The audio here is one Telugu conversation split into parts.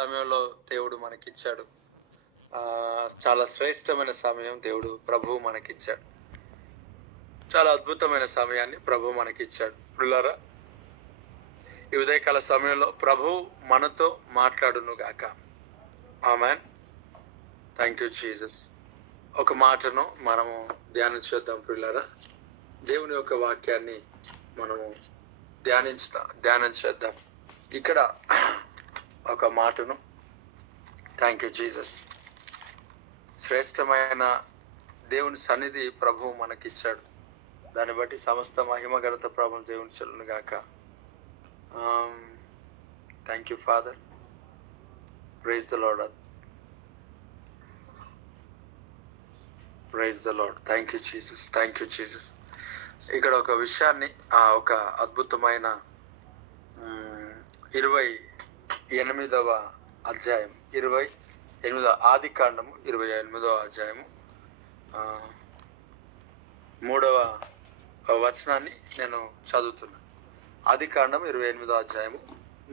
సమయంలో దేవుడు మనకిచ్చాడు. చాలా శ్రేష్టమైన సమయం దేవుడు ప్రభువు మనకిచ్చాడు. చాలా అద్భుతమైన సమయాన్ని ప్రభువు మనకిచ్చాడు. ప్రియులారా, ఈ ఉదయకాల సమయంలో ప్రభువు మనతో మాట్లాడును గాక. ఆమేన్. Thank you Jesus. ఒక మాటను మనము ధ్యానం చేద్దాం ప్రియులారా. దేవుని యొక్క వాక్యాన్ని మనము ధ్యానం చేద్దాం. ఇక్కడ ఒక మాటను, థ్యాంక్ యూ జీసస్, శ్రేష్టమైన దేవుని సన్నిధి ప్రభువు మనకిచ్చాడు. దాన్ని బట్టి సమస్త మహిమ ఘనత ప్రభువు దేవుని చెల్లును గాక. Thank you father. Praise the lord. Praise the lord. Thank you Jesus. Thank you Jesus. ఇక్కడ ఒక విషయాన్ని, ఒక అద్భుతమైన 28వ అధ్యాయం, 28వ ఆది కాండము 28వ అధ్యాయము 3వ వచనాన్ని నేను చదువుతున్నాను. ఆది కాండం 28వ అధ్యాయము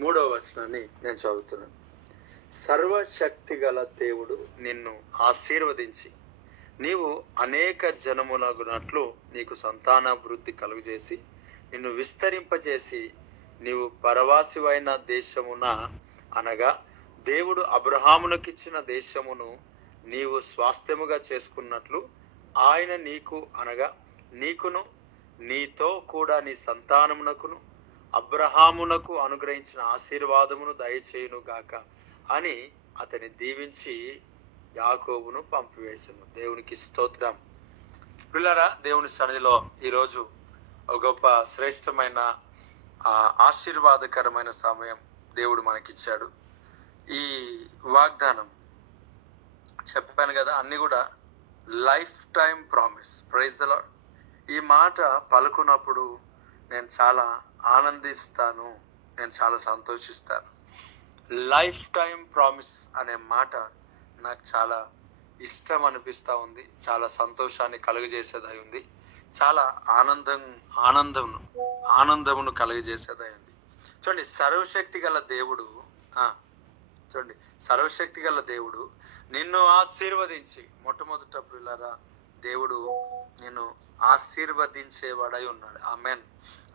3వ వచనాన్ని నేను చదువుతున్నాను. సర్వశక్తి గల దేవుడు నిన్ను ఆశీర్వదించి నీవు అనేక జనములగునట్లు నీకు సంతానాభివృద్ధి కలుగజేసి నిన్ను విస్తరింపజేసి నీవు పరవాసివైన దేశమున, అనగా దేవుడు అబ్రహామునకిచ్చిన దేశమును నీవు స్వాస్థ్యముగా చేసుకున్నట్లు ఆయన నీకు, అనగా నీకును నీతో కూడా నీ సంతానమునకును అబ్రహామునకు అనుగ్రహించిన ఆశీర్వాదమును దయచేయును గాక అని అతని దీవించి యాకోబును పంపివేసెను. దేవునికి స్తోత్రం. పిల్లరా, దేవుని సన్నిధిలో ఈరోజు ఒక గొప్ప శ్రేష్టమైన ఆశీర్వాదకరమైన సమయం దేవుడు మనకిచ్చాడు. ఈ వాగ్దానం చెప్పాను కదా, అన్ని కూడా life time promise. Praise the lord. ఈ మాట పలుకున్నప్పుడు నేను చాలా ఆనందిస్తాను, నేను చాలా సంతోషిస్తాను. లైఫ్ టైం ప్రామిస్ అనే మాట నాకు చాలా ఇష్టం అనిపిస్తూ ఉంది. చాలా సంతోషాన్ని కలుగజేసేదై ఉంది. చాలా ఆనందమును కలుగజేసేదై ఉంది. చూడండి, సర్వశక్తి గల దేవుడు, చూడండి, సర్వశక్తి గల దేవుడు నిన్ను ఆశీర్వదించి, మొట్టమొదట పిల్లరా, దేవుడు నిన్ను ఆశీర్వదించేవాడై ఉన్నాడు. ఆమేన్.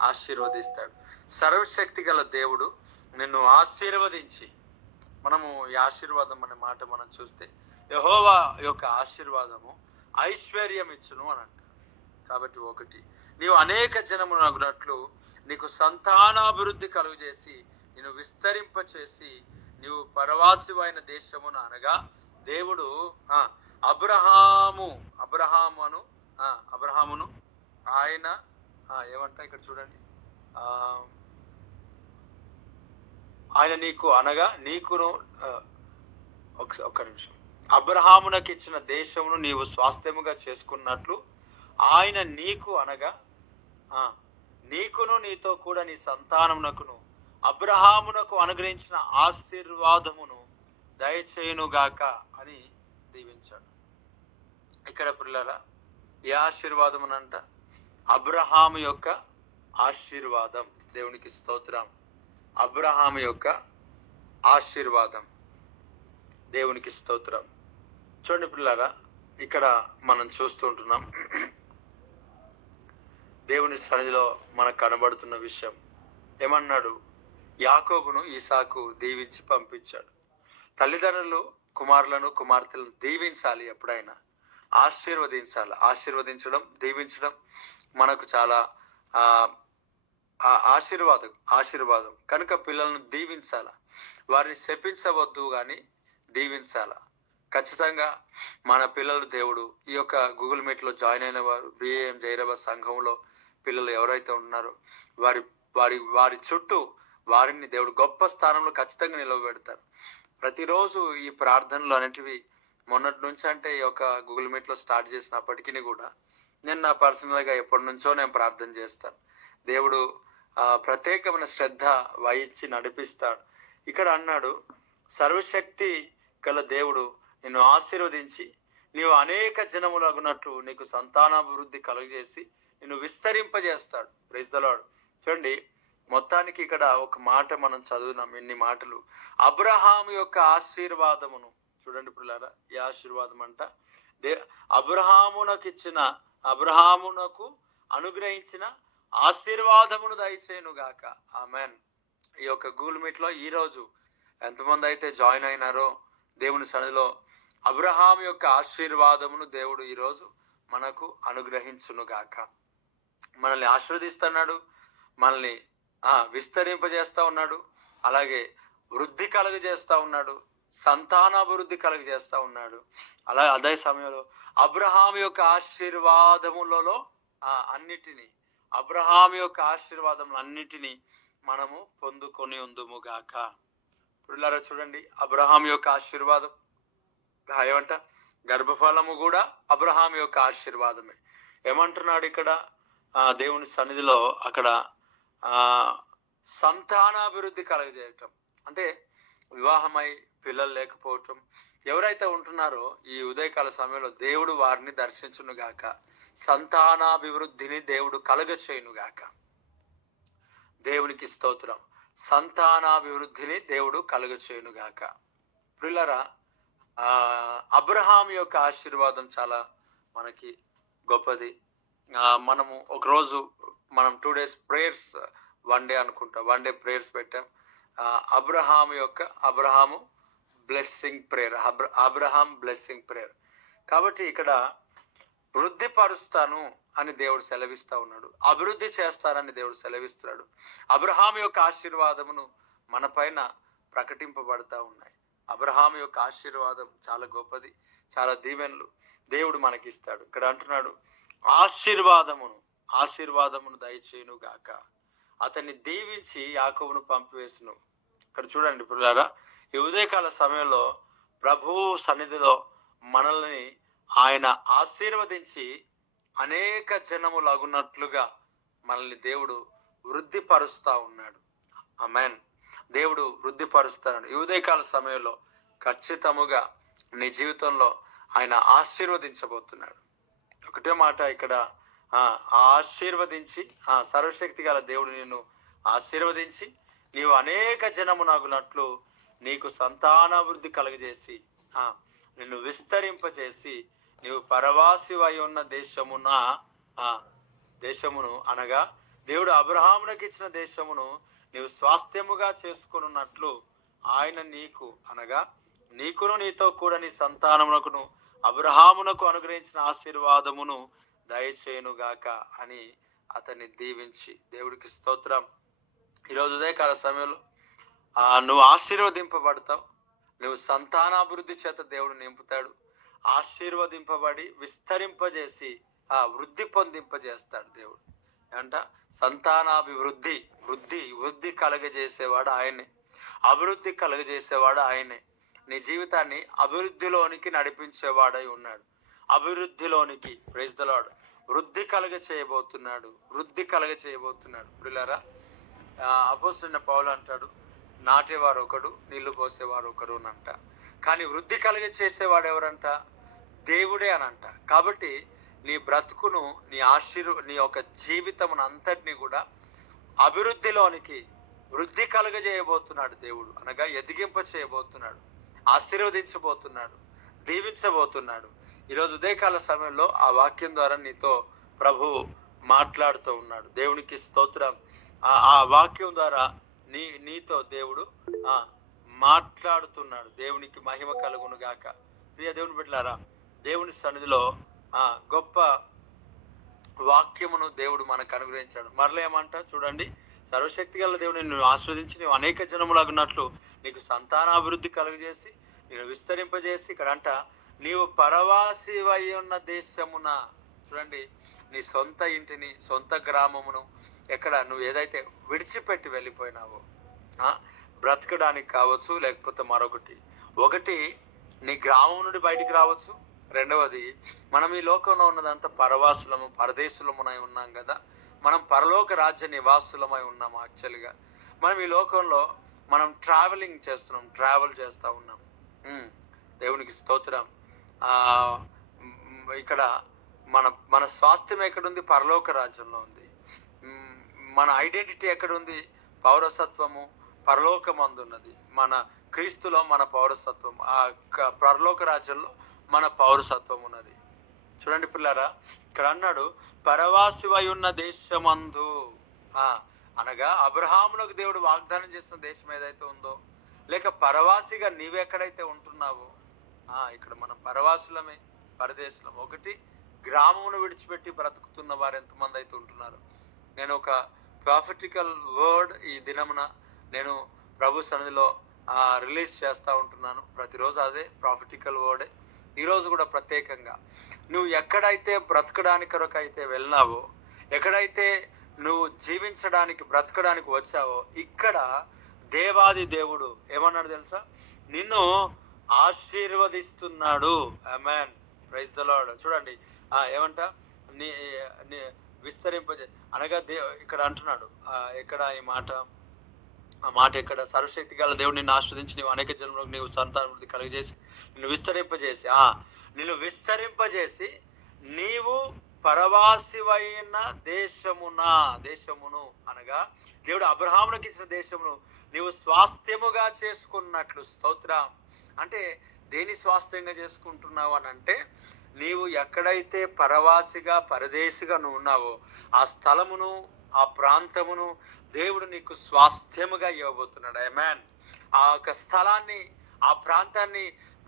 ఆశీర్వదిస్తాడు. సర్వశక్తి గల దేవుడు నిన్ను ఆశీర్వదించి, మనము ఈ ఆశీర్వాదం అనే మాట మనం చూస్తే యెహోవా యొక్క ఆశీర్వాదము ఐశ్వర్యం ఇచ్చును అని అంటారు. కాబట్టి ఒకటి, నీవు అనేక జనమునగునట్లు నీకు సంతానాభివృద్ధి కలుగజేసి నిన్ను విస్తరింపచేసి నీవు పరవాసివైన దేశమును, అనగా దేవుడు అబ్రహామును ఆయన ఏమంటా ఇక్కడ చూడండి, ఆయన నీకు, అనగా నీకును, ఒక్క నిమిషం, అబ్రహామునకు ఇచ్చిన దేశమును నీవు స్వాస్థ్యముగా చేసుకున్నట్లు ఆయన నీకు, అనగా నీకును నీతో కూడా నీ సంతానమునకును అబ్రహామునకు అనుగ్రహించిన ఆశీర్వాదమును దయచేయునుగాక అని దీవించాడు. ఇక్కడ పిల్లల ఏ ఆశీర్వాదం అనంట? అబ్రహాము యొక్క ఆశీర్వాదం. దేవునికి స్తోత్రం. అబ్రహాము యొక్క ఆశీర్వాదం. దేవునికి స్తోత్రం. చూడండి పిల్లరా, ఇక్కడ మనం చూస్తుంటున్నాం, దేవుని సన్నిధిలో మనకు కనబడుతున్న విషయం ఏమన్నాడు? యాకోబును ఇసాకు దీవించి పంపించాడు. తల్లిదండ్రులు కుమారులను కుమార్తెలను దీవించాలి, ఎప్పుడైనా ఆశీర్వదించాలి. దీవించడం మనకు చాలా ఆశీర్వాదం కనుక పిల్లలను దీవించాల. వారిని శపించవద్దు కానీ దీవించాల. ఖచ్చితంగా మన పిల్లలు, దేవుడు ఈ యొక్క గూగుల్ మీట్లో జాయిన్ అయిన వారు, బిఏఎం జైరవ సంఘంలో పిల్లలు ఎవరైతే ఉన్నారో వారి చుట్టూ వారిని దేవుడు గొప్ప స్థానంలో ఖచ్చితంగా నిలవబెడతారు. ప్రతిరోజు ఈ ప్రార్థనలు అనేటివి మొన్నటి నుంచి, అంటే ఈ యొక్క గూగుల్ మీట్లో స్టార్ట్ చేసినప్పటికీ కూడా నేను నా పర్సనల్గా ఎప్పటి నుంచో నేను ప్రార్థన చేస్తాను. దేవుడు ప్రత్యేకమైన శ్రద్ధ వహించి నడిపిస్తాడు. ఇక్కడ అన్నాడు, సర్వశక్తి గల దేవుడు నిన్ను ఆశీర్వదించి నీవు అనేక జనములగునట్లు నీకు సంతానాభివృద్ధి కలుగజేసి నిన్ను విస్తరింపజేస్తాడు. Praise the lord. చూడండి, మొత్తానికి ఇక్కడ ఒక మాట మనం చదువున్నాం, ఎన్ని మాటలు. అబ్రహాము యొక్క ఆశీర్వాదమును చూడండి పిల్లారా. ఈ ఆశీర్వాదం అంట అబ్రహామునకు అనుగ్రహించిన ఆశీర్వాదమును దయచేయును గాక. ఆమెన్. ఈ యొక్క గూగుల్ మీట్ లో ఈ రోజు ఎంతమంది అయితే జాయిన్ అయినారో దేవుని సన్నిధిలో అబ్రహాం యొక్క ఆశీర్వాదమును దేవుడు ఈరోజు మనకు అనుగ్రహించును గాక. మనల్ని ఆశీర్వదిస్తున్నాడు, మనల్ని విస్తరింపజేస్తా ఉన్నాడు, అలాగే వృద్ధి కలుగజేస్తా ఉన్నాడు, సంతానాభివృద్ధి కలుగజేస్తా ఉన్నాడు. అలాగే అదే సమయంలో అబ్రహాం యొక్క ఆశీర్వాదములలో అబ్రహాం యొక్క ఆశీర్వాదములు అన్నిటినీ మనము పొందుకొని ఉందుము గాక. పిల్లరా చూడండి, అబ్రహాం యొక్క ఆశీర్వాదం ఏమంట, గర్భఫలము కూడా అబ్రహాం యొక్క ఆశీర్వాదమే. ఏమంటున్నాడు ఇక్కడ దేవుని సన్నిధిలో, అక్కడ సంతానాభివృద్ధి కలగజేయటం అంటే వివాహమై పిల్లలు లేకపోవటం. ఎవరైతే ఉంటున్నారో ఈ ఉదయకాల సమయంలో దేవుడు వారిని దర్శించును గాక, సంతానాభివృద్ధిని దేవుడు కలుగచేయును గాక. దేవునికి స్తోత్రం. సంతానాభివృద్ధిని దేవుడు కలుగచేయును గాక. ప్రియులారా, అబ్రహాం యొక్క ఆశీర్వాదం చాలా మనకి గొప్పది. మనము ఒకరోజు 2 days ప్రేయర్స్, 1 day అనుకుంటా, 1 day ప్రేయర్స్ పెట్టాం. Abraham blessing prayer, Abraham blessing prayer. కాబట్టి ఇక్కడ వృద్ధి పరుస్తాను అని దేవుడు సెలవిస్తా ఉన్నాడు, అభివృద్ధి చేస్తానని దేవుడు సెలవిస్తున్నాడు. అబ్రహాం యొక్క ఆశీర్వాదమును మన పైన ప్రకటింపబడతా ఉన్నాయి. అబ్రహాం యొక్క ఆశీర్వాదం చాలా గొప్పది, చాలా దీవెనలు దేవుడు మనకిస్తాడు. ఇక్కడ అంటున్నాడు, ఆశీర్వాదమును దయచేయును గాక. అతన్ని దీవించి యాకోబును పంపివేసును. ఇక్కడ చూడండి పిల్లారా, ఈ ఉదయకాల సమయంలో ప్రభువు సన్నిధిలో మనల్ని ఆయన ఆశీర్వదించి అనేక జనములు అగునట్లుగా మనల్ని దేవుడు వృద్ధిపరుస్తా ఉన్నాడు. ఆమేన్. దేవుడు వృద్ధిపరుస్తాడు. ఈ ఉదయకాల సమయంలో ఖచ్చితముగా నీ జీవితంలో ఆయన ఆశీర్వదించబోతున్నాడు. ఒకటే మాట ఇక్కడ, ఆశీర్వదించి, సర్వశక్తి గల దేవుడు నిన్ను ఆశీర్వదించి నీవు అనేక జనమునగునట్లు నీకు సంతానాభివృద్ధి కలుగజేసి నిన్ను విస్తరింపజేసి నీవు పరవాసివై ఉన్న దేశమును అనగా దేవుడు అబ్రహామునకు ఇచ్చిన దేశమును నీవు స్వాస్థ్యముగా చేసుకున్నట్లు ఆయన నీకు అనగా నీకును నీతో కూడా నీ సంతానమునకును అబ్రహామునకు అనుగ్రహించిన ఆశీర్వాదమును దయచేయునుగాక అని అతన్ని దీవించి. దేవుడికి స్తోత్రం. ఈరోజు ఉదయకాల సమయంలో నువ్వు ఆశీర్వదింపబడతావు. నువ్వు సంతానాభివృద్ధి చేత దేవుడు నింపుతాడు. ఆశీర్వదింపబడి విస్తరింపజేసి వృద్ధి పొందింపజేస్తాడు దేవుడు. అంట సంతానాభివృద్ధి, వృద్ధి కలగజేసేవాడు ఆయనే, అభివృద్ధి కలగజేసేవాడు ఆయనే. నీ జీవితాన్ని అభివృద్ధిలోనికి నడిపించేవాడై ఉన్నాడు. అభివృద్ధిలోనికి, ప్రైజ్ ది లార్డ్, వృద్ధి కలగ చేయబోతున్నాడు. ప్రియులారా, అపోస్తలుడైన పౌలు అంటాడు, నాటేవారు ఒకడు, నీళ్లు పోసేవారు ఒకరు అంట, కానీ వృద్ధి కలగ చేసేవాడు ఎవరంట? దేవుడే అనంట. కాబట్టి నీ బ్రతుకును, నీ యొక్క జీవితమును అంతటినీ కూడా అభివృద్ధిలోనికి, వృద్ధి కలగజేయబోతున్నాడు దేవుడు. అనగా ఎదిగింప చేయబోతున్నాడు, ఆశీర్వదించబోతున్నాడు, దీవించబోతున్నాడు. ఈరోజు ఉదయకాల సమయంలో ఆ వాక్యం ద్వారా నీతో ప్రభు మాట్లాడుతూ ఉన్నాడు. దేవునికి స్తోత్రం. ఆ వాక్యం ద్వారా నీతో దేవుడు మాట్లాడుతున్నాడు. దేవునికి మహిమ కలుగును గాక. ప్రియ దేవుని బిడ్డలారా, దేవుని సన్నిధిలో గొప్ప వాక్యమును దేవుడు మనకు అనుగ్రహించాడు. మరలా ఏమంట చూడండి, సర్వశక్తి గల దేవుడు నిన్ను ఆస్వాదించి నీవు అనేక జనములగున్నట్లు నీకు సంతానాభివృద్ధి కలుగజేసి నేను విస్తరింపజేసి, ఇక్కడ అంట నీవు పరవాసివై ఉన్న దేశమున, చూడండి, నీ సొంత ఇంటిని, సొంత గ్రామమును, ఎక్కడ నువ్వు ఏదైతే విడిచిపెట్టి వెళ్ళిపోయినావో బ్రతకడానికి కావచ్చు, లేకపోతే ఒకటి నీ గ్రామం నుండి బయటికి రావచ్చు. రెండవది, మనం ఈ లోకంలో ఉన్నదంతా పరవాసులము, పరదేశులమునై ఉన్నాం కదా. మనం పరలోక రాజ్య నివాసులమై ఉన్నాం. యాక్చువల్గా మనం ఈ లోకంలో ట్రావెల్ చేస్తూ ఉన్నాం. దేవునికి స్తోత్రం. ఇక్కడ మన స్వాస్థ్యం ఎక్కడుంది? పరలోక రాజ్యంలో ఉంది. మన ఐడెంటిటీ ఎక్కడుంది? పౌరసత్వము పరలోకమందున్నది. మన క్రీస్తులో మన పౌరసత్వం, ఆ పరలోక రాజ్యంలో మన పౌరసత్వం ఉన్నది. చూడండి పిల్లారా, ఇక్కడ అన్నాడు పరవాసివై ఉన్న దేశమందు, అనగా అబ్రహాములకు దేవుడు వాగ్దానం చేస్తున్న దేశం ఏదైతే ఉందో, లేక పరవాసిగా నీవెక్కడైతే ఉంటున్నావో, ఇక్కడ మనం పరవాసులమే, పరదేశులం. ఒకటి, గ్రామమును విడిచిపెట్టి బ్రతుకుతున్న వారు ఎంతమంది అయితే ఉంటున్నారు. నేను ఒక ప్రాఫిటికల్ వర్డ్ ఈ దినమున నేను ప్రభు సన్నిధిలో రిలీజ్ చేస్తూ ఉంటున్నాను. ప్రతిరోజు అదే ప్రాఫిటికల్ వర్డే. ఈరోజు కూడా ప్రత్యేకంగా నువ్వు ఎక్కడైతే బ్రతకడానికి కొరకు అయితే వెళ్ళినావో, ఎక్కడైతే నువ్వు జీవించడానికి బ్రతకడానికి వచ్చావో, ఇక్కడ దేవాది దేవుడు ఏమన్నాడు తెలుసా? నిన్ను ఆశీర్వదిస్తున్నాడు. ఆమేన్, ప్రైజ్ ద లార్డ్. చూడండి ఏమంట, నీ విస్తరింపజే అనగా ఇక్కడ అంటున్నాడు. ఎక్కడ ఈ మాట, ఆ మాట ఎక్కడ? సర్వశక్తి గల దేవుడు నిన్ను ఆస్వాదించి నీవు అనేక జన్మలకు నీవు సంతానవృద్ధి కలుగజేసి నిన్ను విస్తరింపజేసి నీవు పరవాసివైన దేశమును అనగా దేవుడు అబ్రహామునికి ఇచ్చిన దేశమును నీవు స్వాస్థ్యముగా చేసుకున్నట్లు. స్తోత్రం. అంటే దేని స్వాస్థ్యంగా చేసుకుంటున్నావు అని అంటే, నీవు ఎక్కడైతే పరవాసిగా పరదేశిగా నువ్వు ఉన్నావో ఆ స్థలమును, ఆ ప్రాంతమును దేవుడు నీకు స్వాస్థ్యముగా ఇవ్వబోతున్నాడు. ఆమేన్. ఆ యొక్క స్థలాన్ని, ఆ ప్రాంతాన్ని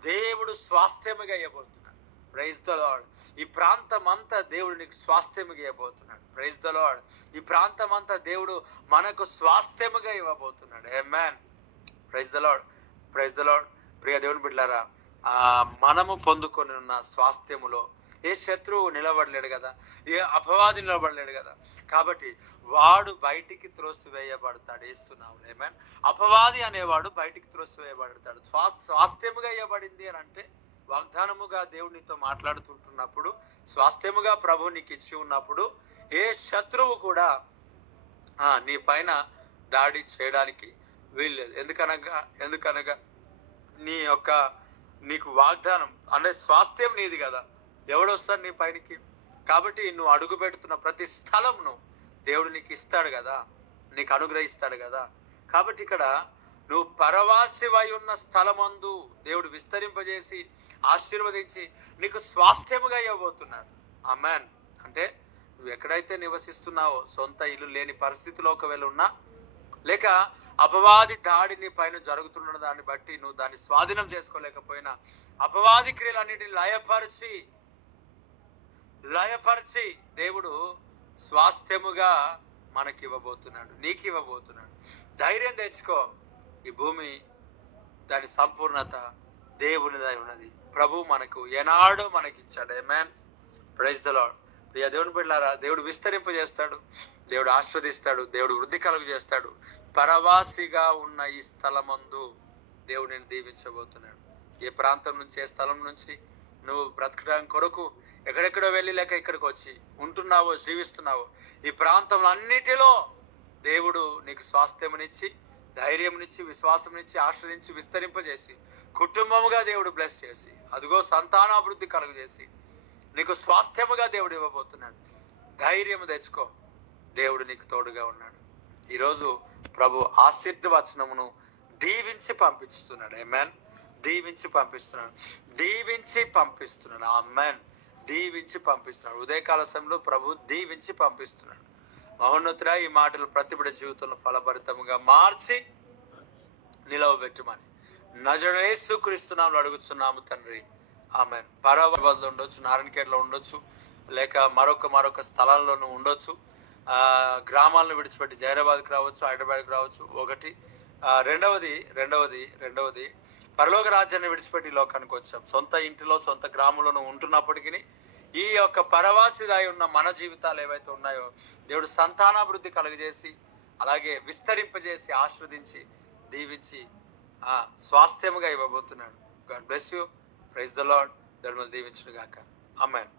దేవుడు స్వాస్థ్యముగా ఇవ్వబోతున్నాడు. Praise the lord. ఈ ప్రాంతం అంతా దేవుడు నీకు స్వాస్థ్యముగా ఇవ్వబోతున్నాడు. Praise the lord. ఈ ప్రాంతం అంతా దేవుడు మనకు స్వాస్థ్యముగా ఇవ్వబోతున్నాడు. ఆమేన్. Praise the lord. Praise the Lord. ప్రియ దేవుని బిడ్డలారా, మనము పొందుకొని ఉన్న స్వాస్థ్యములో ఏ శత్రువు నిలబడలేడు కదా, ఏ అపవాది నిలబడలేడు కదా. కాబట్టి వాడు బయటికి త్రోసివేయబడతాడు. వేస్తున్నావు. ఆమేన్. అపవాది అనేవాడు బయటికి త్రోసివేయబడతాడు. స్వాస్థ్యముగా ఇవ్వబడింది అని అంటే, వాగ్దానముగా దేవుడు నీతో మాట్లాడుతుంటున్నప్పుడు, స్వాస్థ్యముగా ప్రభు నీకు ఇచ్చి ఉన్నప్పుడు ఏ శత్రువు కూడా నీ పైన దాడి చేయడానికి వీల్లేదు. ఎందుకనగా నీకు వాగ్దానం అంటే స్వాస్థ్యం నీది కదా, ఎవడొస్తాడు నీ పైనకి? కాబట్టి నువ్వు అడుగు పెడుతున్న ప్రతి స్థలంను దేవుడు నీకు ఇస్తాడు కదా, నీకు అనుగ్రహిస్తాడు కదా. కాబట్టి ఇక్కడ నువ్వు పరవాసివై ఉన్న స్థలమందు దేవుడు విస్తరింపజేసి ఆశీర్వదించి నీకు స్వాస్థ్యముగా ఇవ్వబోతున్నాడు. ఆమేన్. అంటే నువ్వు ఎక్కడైతే నివసిస్తున్నావో, సొంత ఇల్లు లేని పరిస్థితిలో ఒకవేళ ఉన్నా, లేక అపవాది దాడి నీ పైన జరుగుతున్న దాన్ని బట్టి నువ్వు దాన్ని స్వాధీనం చేసుకోలేకపోయినా, అపవాది క్రియలన్నిటిని లయపరిచి దేవుడు స్వాస్థ్యముగా మనకి ఇవ్వబోతున్నాడు, నీకు ఇవ్వబోతున్నాడు. ధైర్యం తెచ్చుకో. ఈ భూమి దాని సంపూర్ణత దేవునిదై ఉన్నది. ప్రభు మనకు ఏనాడో మనకిచ్చాడు. ఆమేన్. Praise the Lord. ప్రియ దేవుని బిడ్డలారా, దేవుడు విస్తరింపజేస్తాడు, దేవుడు ఆస్వాదిస్తాడు, దేవుడు వృద్ధి కలుగు చేస్తాడు. పరవాసిగా ఉన్న ఈ స్థలమందు దేవుడు నేను దీవించబోతున్నాడు. ఏ ప్రాంతం నుంచి, ఏ స్థలం నుంచి నువ్వు బ్రతకడానికి కొరకు ఎక్కడెక్కడో వెళ్ళి లేక ఇక్కడికి వచ్చి ఉంటున్నావో, జీవిస్తున్నావో, ఈ ప్రాంతంలో అన్నిటిలో దేవుడు నీకు స్వాస్థ్యమునిచ్చి, ధైర్యమునిచ్చి, విశ్వాసమునిచ్చి, ఆశ్రదించి, విస్తరింపజేసి, కుటుంబముగా దేవుడు బ్లెస్ చేసి, అదిగో సంతానాభివృద్ధి కలుగు చేసి నీకు స్వాస్థ్యముగా దేవుడు ఇవ్వబోతున్నాడు. ధైర్యము తెచ్చుకో. దేవుడు నీకు తోడుగా ఉన్నాడు. ఈరోజు ప్రభు ఆశీర్వచనమును దీవించి పంపిస్తున్నాడు. ఆమేన్. దీవించి పంపిస్తున్నాడు. ఆమేన్. దీవించి పంపిస్తున్నాడు. ఉదయకాల సమయంలో ప్రభు దీవించి పంపిస్తున్నాడు. మహోన్నతుడా, ఈ మాటలు ప్రతి బిడ్డ జీవితంలో ఫలభరితముగా మార్చి నిలవబెట్టమని నజరేయుడైన యేసుక్రీస్తు నామములో అడుగుతున్నాము తండ్రి. ఆమేన్. పరవాసిలో ఉండొచ్చు, నారాయణఖేడ్లో ఉండొచ్చు, లేక మరొక స్థలాల్లోనూ ఉండొచ్చు. గ్రామాలను విడిచిపెట్టి జైరాబాద్కి రావచ్చు, హైదరాబాద్కి రావచ్చు. ఒకటి. రెండవది పరలోక రాజ్యాన్ని విడిచిపెట్టి లోకానికి వచ్చాం. సొంత ఇంటిలో, సొంత గ్రామంలో ఉంటున్నప్పటికీ ఈ యొక్క పరవాసిదాయి ఉన్న మన జీవితాలు ఏవైతే ఉన్నాయో దేవుడు సంతానాభివృద్ధి కలుగజేసి, అలాగే విస్తరింపజేసి, ఆస్వాదించి, దీవించి స్వాస్థ్యముగా ఇవ్వబోతున్నాడు. God bless you. Praise the lord. దేవుడు దీవించును గాక. ఆమేన్.